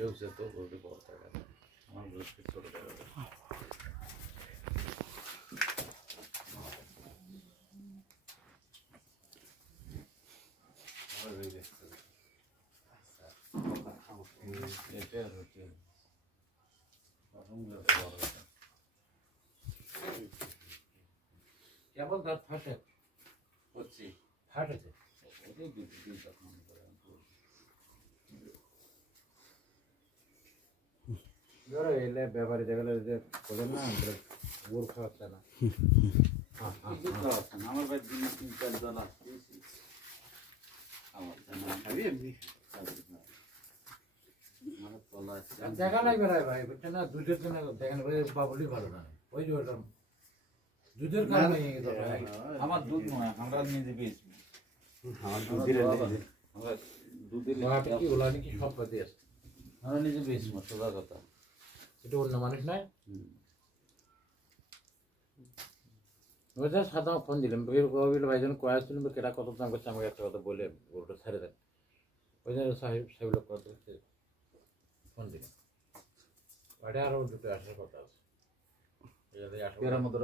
দেউছে তো বলতে বড় টাকা আমার বলতে ছোট টাকা এটা হচ্ছে কেবল তার ফাটে হচ্ছে ফাটেছে ওটাই দুদিন তখন করে ধরো এলে ব্যাপারে যেগুলো যে বলেন না ওর খাওয়াচ্ছে না আমার বাড়ির দিনে 3-4 জন আসছে দেখা নাই বেড়ায় ভাই বুঝছেন না দুধের জন্য দেখেন বাবুলি ভালো না ওই যে ওটা দুধের কারণে আমার দুধ নয় আমরা নিজে পেয়েছি আমার দুধের কি ওলা নাকি সব কথা আছে আমরা নিজে পেয়েছি সোজা কথা এটা অন্য মানুষ নাই ওইটা সাদা ফোন দিলাম ভাইজন কয়া ছিল কেটা কত দাম করছে আমাকে একটা কথা বলে ওটা ছেড়ে দেন ওই জন্য সাহেব লোক কথা ফোন দিলাম ওটা আরো দুটো আসার কথা আছে এর মধ্যে